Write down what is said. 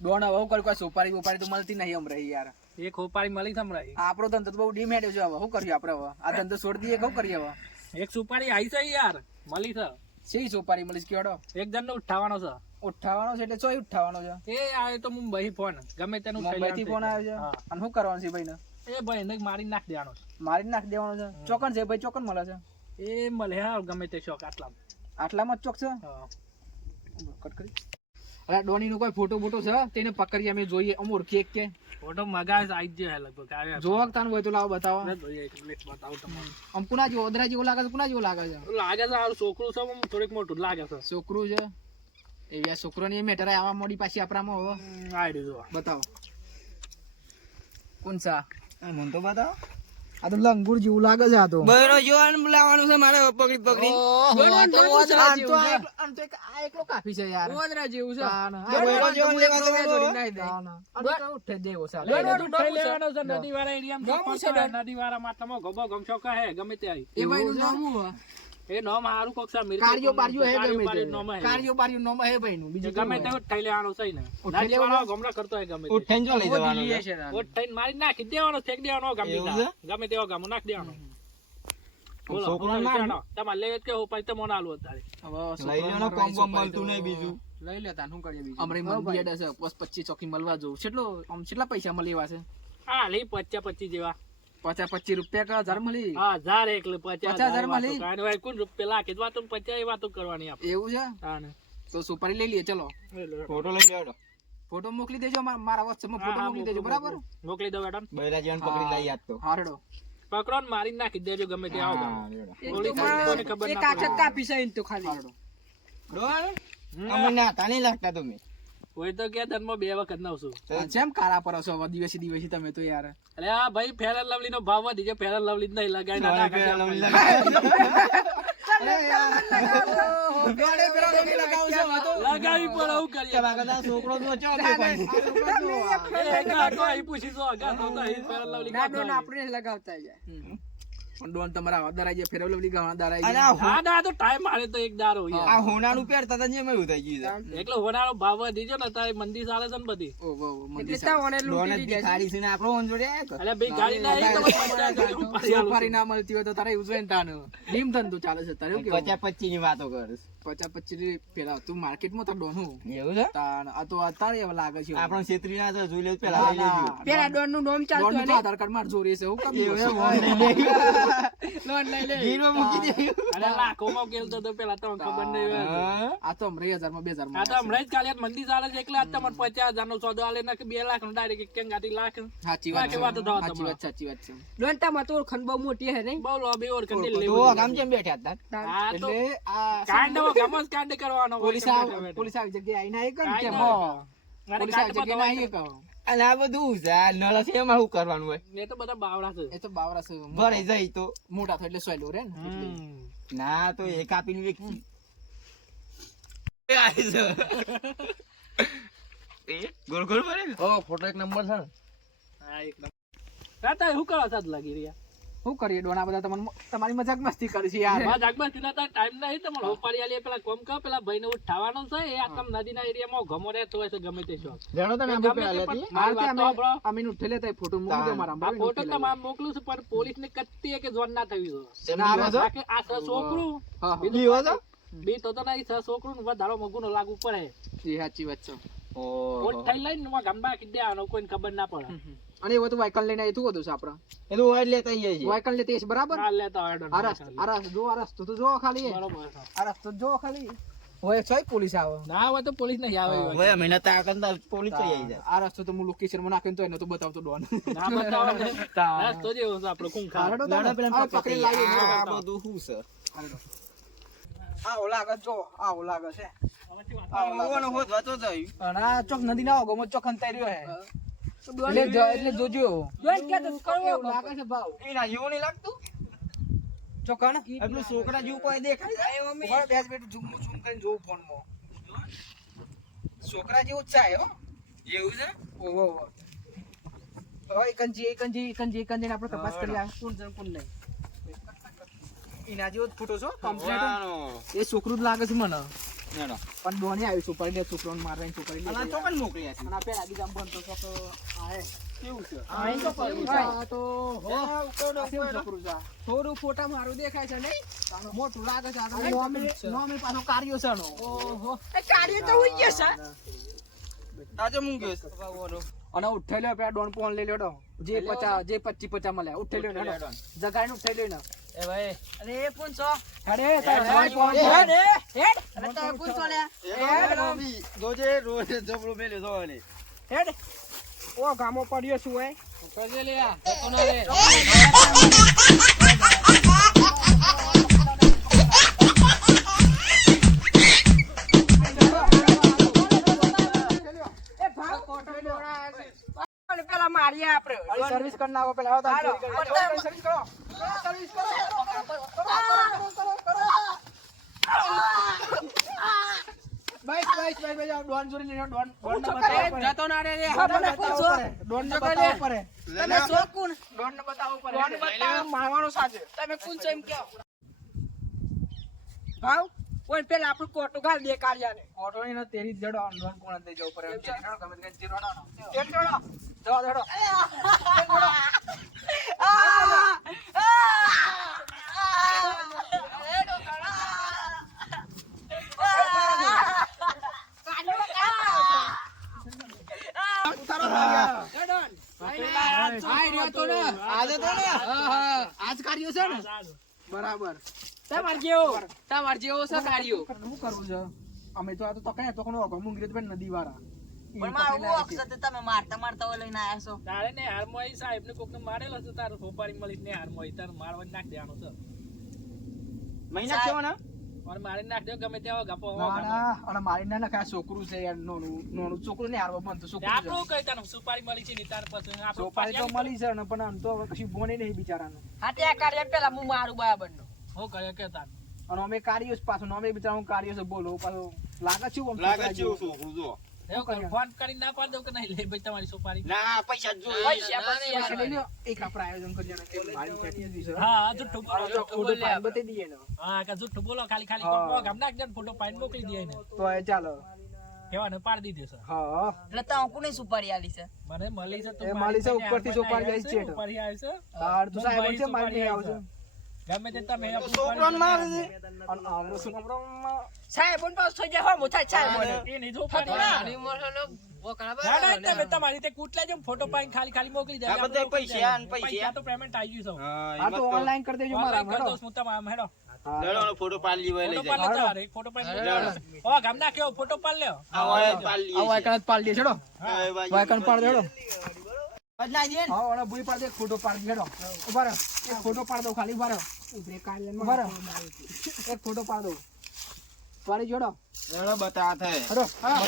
Don હવે હું કોઈ સુપારી બોપારી તો મળતી નહીં હમણાં યાર. એક હોપારી મળી સંભળાઈ આપણો ધંધો તો બહુ ડીમેડ છે હવે શું કરીએ આપણે હવે? આ ધંધો છોડી દઈએ શું કરીએ હવે? એક સુપારી આવી છે યાર મળી છે. શી સુપારી મળી કેડો એક જણ ઉઠાવવાનો છે. ઉઠાવવાનો છે એટલે ચોય ઉઠાવવાનો છે? એ આવે તો મુંબઈ ફોન ગમે તેનું મુંબઈથી ફોન આવ્યો છે? અને શું કરવાનું છે ભાઈ એ ભાઈ ને મારી નાખ દેવાનો છે. મારી નાખ દેવાનો છે? ચોકન છે ભાઈ ચોકન મળે છે? એ મળે હા ગમે તે શોખ આટલા આટલામાં જ ચોક છે? કટ કરી. અરે ડોની નો કોઈ ફોટો બોટો છે? તેને પકડીએ અમે જોઈએ. અમ ઓળખીએ કે. ફોટો મગાવે છે આવી જ જાય લગભગ આવ્યા જોવા તાન હોય તો લાવો બતાવો. છે. જોઈએ એક મિનિટ બતાવું તમને. આમ પુના જેવો ઓદરા જેવો લાગે છે પુના જેવો લાગે છે? લાગે છે આ છોકરું છે આમ થોડીક મોટું લાગે છે. છોકરું છે? એ આ છોકરોની મેટર આવા મોડી પાછી આપણામાં હવે આઈડી જોવા બતાવો. કોણ મને તો બતાવો. આ તો લંગુર જેવું લાગે છે આ તો. બરો જોવાનું લાવવાનું છે મારે પકડી પકડી આ તો નાનું ઓદરા છે. જેવું જેવું આમ તો એક- આ એકલો કાફી છે યાર. ઓદરા જેવું છે. તાન. આ બરોબર બરોબર જેવો જેવું લેવા તો જોડી દે. તાન. ઉઠે દેવો છે. લેવાનો લેવાનો ઉઠાઈ ઉઠાઈ લેવાનો નદીવાળા એરિયામાં નોમું છે પડતો હોય, નદીવાળા માટલામાં ગોબો ગમશો કહે ગમે ત્યાં આવી એ ભાઈનું નામ? એ નોમ હારું કોક સા મિરચી કાર્યો બાળિયો હે ગમે. નોમ હે. કાળિયો બાળિયો નોમ હે ભાઈનું. બીજું ગમે તે ઉઠાઈ લેવાનો છે ને. ઉઠાઈ નદીવાળા ગમરા કરતો હે ગમે તે. જો લઈ જવાનો. છે. મારી નાખી દેવાનો ફેંક દેવાનો ગમે ગમે તેવો ગમો નાખ દેવાનો. બોલો છોકરાને બોલો, માર. વિચારો. તમારે લેવે કે હું પછી તમને આલું અત્યારે. લઈ લ્યો ને કોમ મળતું નહીં બીજું. લઈ લેતા શું કરીએ બીજું? છે પચીસ ચોકી મળવા જવું. કેટલો આમ કેટલા પૈસા મળી એવા છે? હા લઈ પચ્ચા પચીસ જેવા. પચાસ પચીસ રૂપિયા કા હજાર મળી. હા હજાર એકલે પચાસ હજાર હજારમાં લઈ? વાતો કાઢી. કોણ રૂપિયા લાખે જ વાતો પચાસ એ વાતો કરવાની આપણે. એવું છે? હા ને. તો સુપારી લઈ લઈએ ચલો. ફોટો લઈ લેવાનો ફોટો મોકલી દેજો મારા મારા વોટ્સએપમાં ફોટો મોકલી દેજો બરાબર? મોકલી. દો મેડમ બૈરા જીવન પકડી લઈ યાદ તો. હા પકડો ને મારી નાખી દેજો ગમે તે આવો. ખબર ના પડે. હા રેડો ડોળ, હમ. અમે નાતા નહીં લાગતા તમે. હોય તો કે ધનમાં બે વખત નવશું જેમ કારા પર છો દિવસે દિવસે તમે તો યાર. અરે આ ભાઈ ફેરન લવલી નો ભાવ વધી ગયો ફેરન લવલી નહીં લગાય ના છે આપણને. લગાવી પડે એવું કરીએ. છોકરો તો અહીં પૂછી જો, ગાંઠો તો અહીં ડોન તમારા દરાઈ જાય ગાવા દરાઈ જાય ના ના તો ટાઈમ મારે તો એક દારો આ હોનાનું પહેરતા હતા ને એમાં એવું ગયું એકલો હોનારો ભાવ વધી ને તારે મંદી ચાલે છે ને બધી. ઓ છે. ને આપણો ઓન જોડે? ગાડી ના તો. ના મળતી હોય તો તારે એવું જોઈએ ને ધંધો ચાલે છે તારે કેવું ની વાતો કરે પચાસ પચીસ પેલા તું માર્કેટમાં તાર ડોન. એવું છે? તાન આ તો અત્યારે એવા લાગે છે આપણો છેત્રી ના જોઈ લે પેલા ના, લઈ લેજો. ના, ડોન- ડોનનું તો આધાર કાર્ડ માર જોડે છે હું કેમ લોન લઈ લે. ગીરમાં મૂકી દે. અરે લાખોમાં કેલતો તો પેલા તમને ખબર નહીં હોય. આ તો હમણાં હજારમાં બે હજાર આ તો હમણાં જ કાલે મંદી ચાલે છે એકલા તમારે પચાસ હજાર નો સોદો આલે નાખે બે લાખ નો ડાયરેક્ટ કેમ ગાતી લાખ સાચી વાત છે વાત સાચી વાત સાચી વાત છે બહુ લોબી ઓળખ તો કામ ગામ કેમ બેઠા હતા એટલે આ કાંડ એવો ગમો જ કાંડ કરવાનો પોલીસ. પોલીસ આવી જગ્યાએ આવીને આવી કે કેમ અરે પોલીસ આવી જગ્યાએ આઈ ના કહો. અને આ બધું છે? આ નળ છે એમાં શું કરવાનું હોય? એ તો બધા બાવડા છે. એ તો બાવરા છે. ભરે જાય તો. મોટા થાય એટલે સોયલો રે ના. તો એ કાપીને વેચી. એ આવી છે. એ ગોળ ગોળ ભરે ઓ ફોટો એક નંબર છે હા, એક નંબર. કાતા શું કરો સાદ લાગી રહ્યા? શું કરીએ ડોના બધા? તમને તમારી મજાક મસ્તી કરી છે યાર. મજાક મસ્તી ના ટાઈમ નહીં તમારે હોપારી આલી. પેલા કોમ કા પેલા ભાઈને ઉઠાવાનો છે. એ આટલા નદીના એરિયામાં ગમો રહેતો હોય છે ગમે તે શોખ. જાણો તમે અમે પેલા લેતી? મારી મારે તો. અમે અમે ઉઠેલે તો ફોટો મૂકી દે મારા આ ફોટો તો માં મોકલું છું પણ પોલીસ ને કત્તી કે જોન ના થવી છે ના છો? આ સ છોકરું દીવો છો? બી તો તો નહીં સ છોકરું ને વધારો મગુનો લાગુ પડે. એ સાચી વાત છે. ઓ ઓટ થઈ લઈને માં ગંબા કીધે આનો કોઈને ખબર ના પડે. અને એ બધું વાયકલ લઈને આવ્યું હતું છે આપડે એ તો લેતા આઈએ છીએ. વાયકલ લેતા છે બરાબર? હા લેતા હોય ડર આ રસ્તો આ રસ્તો જો આ રસ્તો તો જો ખાલી. બરોબર. આ રસ્તો જો ખાલી. હોય છે પોલીસ આવે. ના હોય તો પોલીસ નહીં આવે. હોય મહિના તાકત ના પોલીસ આવી જાય. આ રસ્તો તો હું લોકેશનમાં નાખીને તો એને તો બતાવતો ડોન. ના બતાવો રસ્તો જે આપણો. હારડો લાડો પેલા આ પકડી લાવી આ બધું શું છે? આ ઓલા આગળ જો આ ઓલા આગળ છે? આ ઊંઘવાનો હોત વાતો જાય અને આ ચોક નદી ના ગમો ચોક ચોખન તૈર્યો હે. એટલે જ- એટલે જોજો. એવું લાગે છે ભાવ. એના જેવું નહીં લાગતું? ચોકણ એટલું છોકરા જેવું કોઈ દેખાય જાય મમ્મી અમે? બેસ બેઠું ઝૂમ ઝૂમ કરીને જોઉં ફોનમાં. છોકરા જેવું જ છે હો. એવું છે? ઓહો ઓહો હવે કંજી કંજી કંજી કંજી આપણે તપાસ કરી આ કોણ જણ કોણ નહીં? એના જેવો જ ફોટો છો કમ્પ્લીટ એ છોકરું જ લાગે છે મને. પણ આવી સુપારી સુપારી છે. અને પેલા બીજા બનતો તો કેવું છે? આ તો છે. તો હો. છે? થોડું ફોટા મારું દેખાય છે નહીં મોટું લાગે છે આ તો નોમે- નોમે પાછો કાર્યો છે. ઓહો. આજે મૂંગ ગયો છે. બાબુનો. અને ઉઠાઈ લ્યો પેલા ડોન પોન લઈ લ્યો જે લઈ લ્યો. પચાસ જે પચીસ પચાસ મળ્યા ઉઠેલો ને. જગાઈને ઉઠાઈ લ્યો ને એ ભાઈ તારે હેડ. એ તો મમ્મી, જોજે રોજ જબરો મેલ્યો તો એને. હેડ. ઓ ગામો પડ્યો છું એ કરજે લે આ, જતો ના રે. સર્વિસ કરી નાખો પેલા આવો. સર્વિસ કરો. સર્વિસ કરો. બસ બસ બસ બસ ડોન ચોરી લઈને ડોન ડોન. જતો ના રે રે. બતાવો પડે. ડોન ને બતાવો પડે. તમે છો ડોન ને બતાવો પડે. ડોન બતાવો, મારવાનો સાચે તમે કોણ છો એમ કહો. ભાવ? ઓય પેલા આપણું કોટો ગાલ દે કાર્યાને. કોટો ને તેરી જડો આમ કોણ દે જવું પડે? જડો ગમે તે જડો. જડો તો આજે તો ને હા હા આજ કાર્યો છે ને? બરાબર. તમાર જેવો. તમાર જેવો છે શું કરવું છે? અમે તો આ તો તકડે તો કોનો અગમ મુંગરી તો નદી વાળા. પણ મારું અક્ષર તમે મારતા મારતા ઓય લઈને આયા છો. તારે ને હારમાં ઈ સાહેબને કોકને મારેલો છે તારો સોપારી મળી ને હારમાં ઈ મારવા નાખ દેવાનો છે. મહિના થયો ને અને મારી નાખ દે ગમે તેવો ગપો અને મારી ના નખાય છોકરું છે યાર નોનું નાનું છોકરું ને હારવા બનતું છોકરું આપણું કઈ તારું? સુપારી મળી છે ને તાર પછી સોપારી તો મળી છે ને પણ આમ તો હવે કશું બોને નહીં બિચારાનું. હા ત્યાં કાર્ય પેલા હું મારું બરાબર નો હું કહે કે તાર અને અમે કાર્યો પાછું અમે બિચારા કાર્યો બોલો. પાછું લાગે છે લાગે છે છોકરું જો. ફોન કરીને ના પાડ દઉં કે નહીં? લે ભાઈ તમારી સુપારી. ના પૈસા જ પૈસા પૈસા લઈ પછી એક આપણે આયોજન કરી દેવાનું કે મારી ખેતી જ હા જુઠ્ઠું બોલો જુઠ્ઠું બોલે પાન બતાવી ને હા કે જુઠ્ઠું બોલો ખાલી ખાલી હા. કોક ગામ નાખ દે ને ફોટો પાડીને મોકલી દે એને. તો એ ચાલો. કહેવાને પાડી દીધી છે. હા. એટલે કોની સુપારી આલી છે. મને મળી છે ઉપર મળી છે, ઉપરથી સોપારી આવી છે. ઉપરથી આવી છે? તાર તો સાહેબ છે મારી આવશે. ગમે તે તમે છે. અને સાહેબ પાસ થઈ હો મોટા સાહેબ તમારી ફોટો પાડીને ખાલી ખાલી મોકલી દે. બધા પૈસા પૈસા. પૈસા તો પેમેન્ટ આવી ગયું હા, તો તો ઓનલાઈન કરી દેજો મારા હેડો. હા. ફોટો પાડી લઈ ફોટો પાડ પાડી ઓ કેવો ફોટો પાડ લ્યો. આ વાય પાડી આ પાડી છેડો પાડી દેડો ભૂઈ પાડી દે ફોટો પાડી દેડો ઊભા રહો. એક ફોટો પાડ દો ખાલી ઊભા રહો. ઊભા રહો. એક ફોટો પાડ દો પાડી જોડો. બતા થાય હેડો. હા.